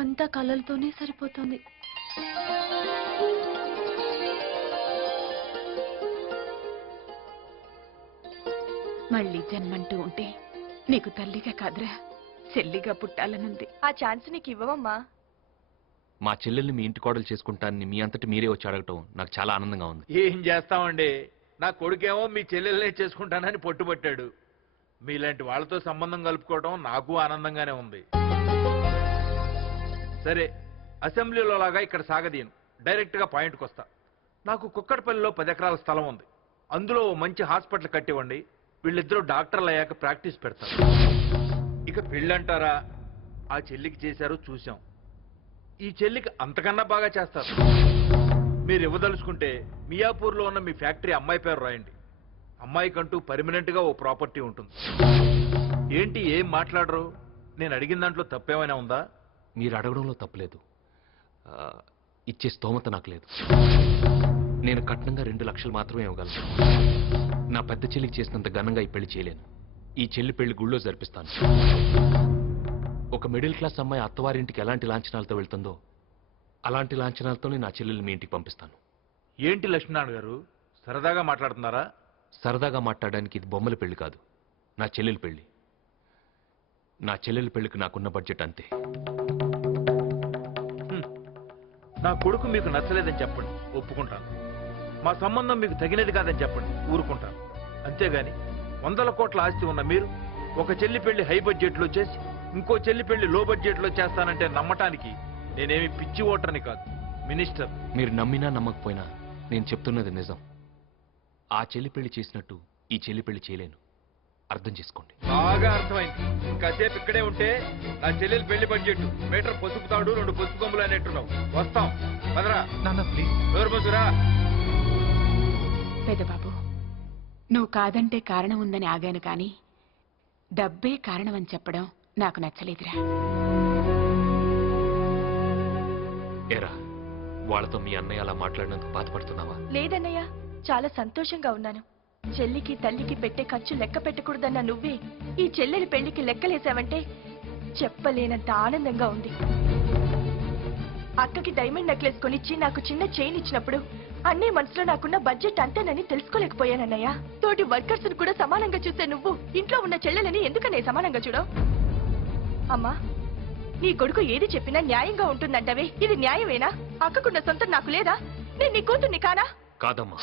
అంతా కలలతోనే సరిపోతుంది. మళ్ళీ జన్మంటూ ఉంటే నీకు తల్లిగా కాదురా, చెల్లిగా పుట్టాలనుంది. ఆ ఛాన్స్ నీకు ఇవ్వమమ్మా. మా చెల్లెల్ని మీ ఇంటి కోడలు చేసుకుంటానని మీ అంతటి మీరే వచ్చి అడగటం నాకు చాలా ఆనందంగా ఉంది. ఏం చేస్తామండి, నా కొడుకేమో మీ చెల్లెల్నే చేసుకుంటానని పట్టుబట్టాడు. మీలాంటి వాళ్ళతో సంబంధం కలుపుకోవడం నాకు ఆనందంగానే ఉంది. సరే, అసెంబ్లీలో లాగా ఇక్కడ సాగదీయను, డైరెక్ట్గా పాయింట్కి వస్తా. నాకు కుక్కడపల్లిలో 10 ఎకరాల స్థలం ఉంది. అందులో ఓ మంచి హాస్పిటల్ కట్టివ్వండి. వీళ్ళిద్దరూ డాక్టర్లు అయ్యాక ప్రాక్టీస్ పెడతారు. ఇక పెళ్ళంటారా, ఆ చెల్లికి చేశారు చూశాం. ఈ చెల్లికి అంతకన్నా బాగా చేస్తారు. మీరు ఇవ్వదలుచుకుంటే మియాపూర్లో ఉన్న మీ ఫ్యాక్టరీ అమ్మాయి పేరు రాయండి. అమ్మాయికంటూ పర్మనెంట్గా ఓ ప్రాపర్టీ ఉంటుంది. ఏంటి ఏం మాట్లాడరు? నేను అడిగిన దాంట్లో తప్పేమైనా ఉందా? మీరు అడగడంలో తప్పలేదు. ఇచ్చే స్తోమత నాకు లేదు. నేను కట్నంగా 2 లక్షలు మాత్రమే ఇవ్వగలను. నా పెద్ద చెల్లికి చేసినంత ఘనంగా ఈ పెళ్లి చేయలేను. ఈ చెల్లి పెళ్లి గుళ్ళో జరిపిస్తాను. ఒక మిడిల్ క్లాస్ అమ్మాయి అత్తవారింటికి ఎలాంటి లాంఛనాలతో వెళ్తుందో అలాంటి లాంఛనాలతోనే నా చెల్లెల్ని మీ ఇంటికి పంపిస్తాను. ఏంటి లక్ష్మీనారాయణ గారు, సరదాగా మాట్లాడుతున్నారా? సరదాగా మాట్లాడడానికి ఇది బొమ్మల పెళ్లి కాదు, నా చెల్లెలి పెళ్లి. నా చెల్లెలి పెళ్లికి నాకున్న బడ్జెట్ అంతే. నా కొడుకు మీకు నచ్చలేదని చెప్పండి, ఒప్పుకుంటాను. మా సంబంధం మీకు తగినది కాదని చెప్పండి, ఊరుకుంటాను. అంతేగాని 100 కోట్ల ఆస్తి ఉన్న మీరు ఒక చెల్లి పెళ్లి హై బడ్జెట్లో చేసి ఇంకో చెల్లి పెళ్లి లో బడ్జెట్లో చేస్తానంటే నమ్మటానికి నేనేమి పిచ్చి ఓటర్ని కాదు, మినిస్టర్. మీరు నమ్మినా నమ్మకపోయినా నేను చెప్తున్నది నిజం. ఆ చెల్లి పెళ్లి చేసినట్టు ఈ చెల్లి పెళ్లి చేయలేను, అర్థం చేసుకోండి. బాగా అర్థమైంది. ఇంకాసేపు ఇక్కడే ఉంటే నా చెల్లెలు పెళ్లి బడ్జెట్ మీటర్ పసుపు తాడు 2 పసుపు కొమ్ములు అనేట్టున్నావు. వస్తాం, పదరా. ఎవరు పసురా? పెద్దబాబు, నువ్వు కాదంటే కారణం ఉందని ఆగాను, కానీ డబ్బే కారణమని చెప్పడం నాకు నచ్చలేదురా. ఏరా, వాళ్ళతో మీ అన్నయ్య అలా మాట్లాడినందుకు బాధపడుతున్నావా? లేదన్నయ్య, చాలా సంతోషంగా ఉన్నాను. చెల్లికి తల్లికి పెట్టే ఖర్చు లెక్క పెట్టకూడదన్న నువ్వే ఈ చెల్లెలి పెళ్లికి లెక్కలేసావంటే చెప్పలేనంత ఆనందంగా ఉంది. అక్కకి డైమండ్ నెక్లెస్ కొనిచ్చి నాకు చిన్న చైన్ ఇచ్చినప్పుడు అన్నీ మనసులో నాకున్న బడ్జెట్ అంతేనని తెలుసుకోలేకపోయానన్నయ్య. తోటి వర్కర్స్ కూడా సమానంగా చూసే నువ్వు ఇంట్లో ఉన్న చెల్లెలని ఎందుకనే సమానంగా చూడవు? అమ్మా, నీ కొడుకు ఏది చెప్పినా న్యాయంగా ఉంటుందంటవే, ఇది న్యాయమేనా? అక్కకున్న సొంతం నాకు లేదా? నేను నీ కూతుర్ని కానా? కాదమ్మా,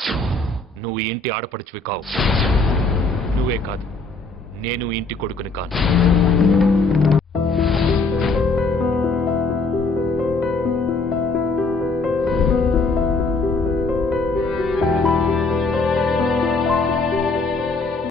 నువ్వు ఇంటి ఆడపడుచువి కావు. నువ్వే కాదు, నేను ఇంటి కొడుకుని కాను.